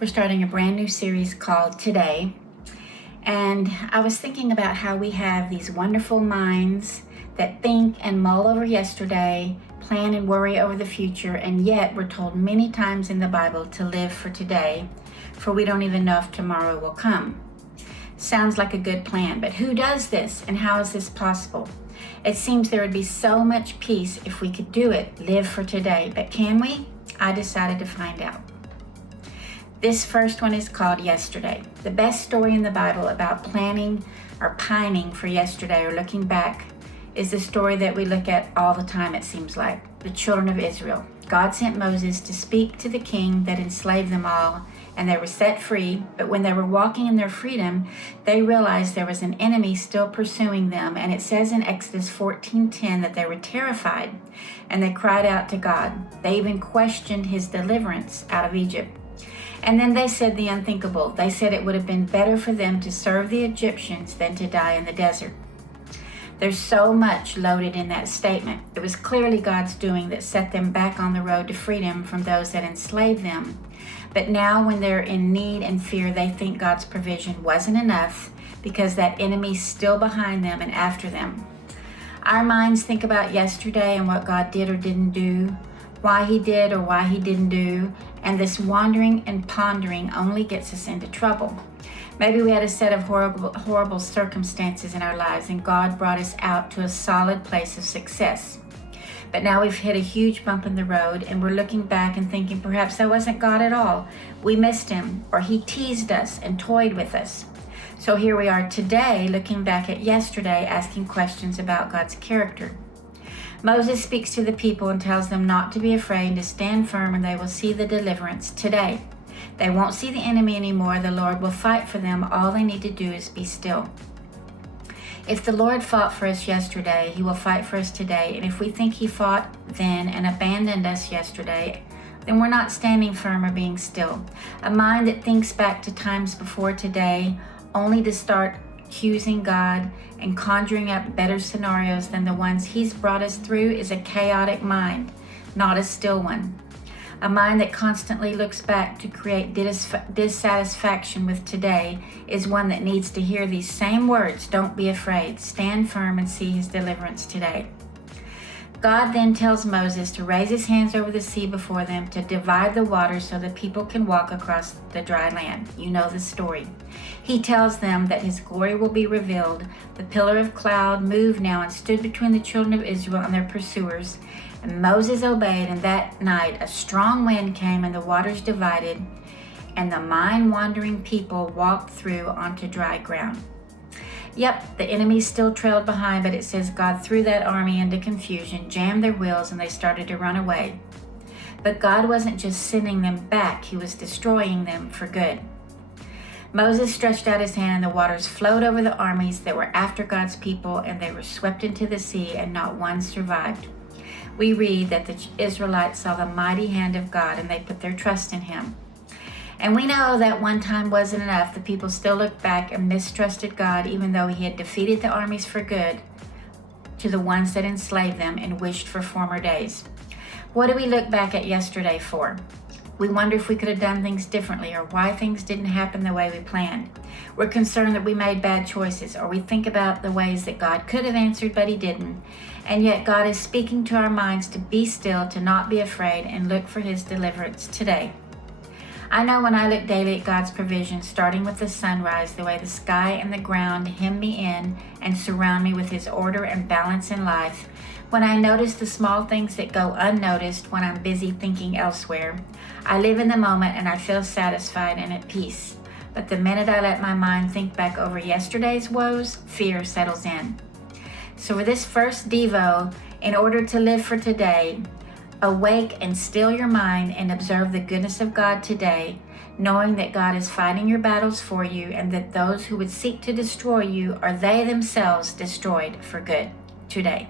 We're starting a brand new series called Today. And I was thinking about how we have these wonderful minds that think and mull over yesterday, plan and worry over the future, and yet we're told many times in the Bible to live for today, for we don't even know if tomorrow will come. Sounds like a good plan, but who does this and how is this possible? It seems there would be so much peace if we could do it, live for today, but can we? I decided to find out. This first one is called Yesterday. The best story in the Bible about planning or pining for yesterday or looking back is the story that we look at all the time, it seems like, the children of Israel. God sent Moses to speak to the king that enslaved them all, and they were set free. But when they were walking in their freedom, they realized there was an enemy still pursuing them. And it says in Exodus 14:10 that they were terrified, and they cried out to God. They even questioned his deliverance out of Egypt. And then they said the unthinkable. They said it would have been better for them to serve the Egyptians than to die in the desert. There's so much loaded in that statement. It was clearly God's doing that set them back on the road to freedom from those that enslaved them. But now when they're in need and fear, they think God's provision wasn't enough because that enemy's still behind them and after them. Our minds think about yesterday and what God did or didn't do, why he did or why he didn't do, and this wandering and pondering only gets us into trouble. Maybe we had a set of horrible circumstances in our lives and God brought us out to a solid place of success. But now we've hit a huge bump in the road and we're looking back and thinking perhaps that wasn't God at all. We missed him, or he teased us and toyed with us. So here we are today looking back at yesterday, asking questions about God's character. Moses speaks to the people and tells them not to be afraid, to stand firm, and they will see the deliverance today. They won't see the enemy anymore. The Lord will fight for them. All they need to do is be still. If the Lord fought for us yesterday, he will fight for us today. And if we think he fought then and abandoned us yesterday, then we're not standing firm or being still. A mind that thinks back to times before today, only to start accusing God and conjuring up better scenarios than the ones he's brought us through, is a chaotic mind, not a still one. A mind that constantly looks back to create dissatisfaction with today is one that needs to hear these same words: don't be afraid, stand firm and see his deliverance today. God then tells Moses to raise his hands over the sea before them, to divide the waters so the people can walk across the dry land. You know the story. He tells them that his glory will be revealed. The pillar of cloud moved now and stood between the children of Israel and their pursuers. And Moses obeyed, and that night a strong wind came and the waters divided, and the mind-wandering people walked through onto dry ground. Yep, the enemy still trailed behind, but it says God threw that army into confusion, jammed their wheels, and they started to run away. But God wasn't just sending them back, he was destroying them for good. Moses stretched out his hand, and the waters flowed over the armies that were after God's people, and they were swept into the sea, and not one survived. We read that the Israelites saw the mighty hand of God, and they put their trust in him. And we know that one time wasn't enough. The people still looked back and mistrusted God, even though he had defeated the armies for good to the ones that enslaved them and wished for former days. What do we look back at yesterday for? We wonder if we could have done things differently or why things didn't happen the way we planned. We're concerned that we made bad choices, or we think about the ways that God could have answered but he didn't. And yet God is speaking to our minds to be still, to not be afraid, and look for his deliverance today. I know when I look daily at God's provision, starting with the sunrise, the way the sky and the ground hem me in and surround me with his order and balance in life, when I notice the small things that go unnoticed when I'm busy thinking elsewhere, I live in the moment and I feel satisfied and at peace. But the minute I let my mind think back over yesterday's woes, fear settles in. So for this first Devo, in order to live for today, awake and still your mind and observe the goodness of God today, knowing that God is fighting your battles for you and that those who would seek to destroy you are they themselves destroyed for good today.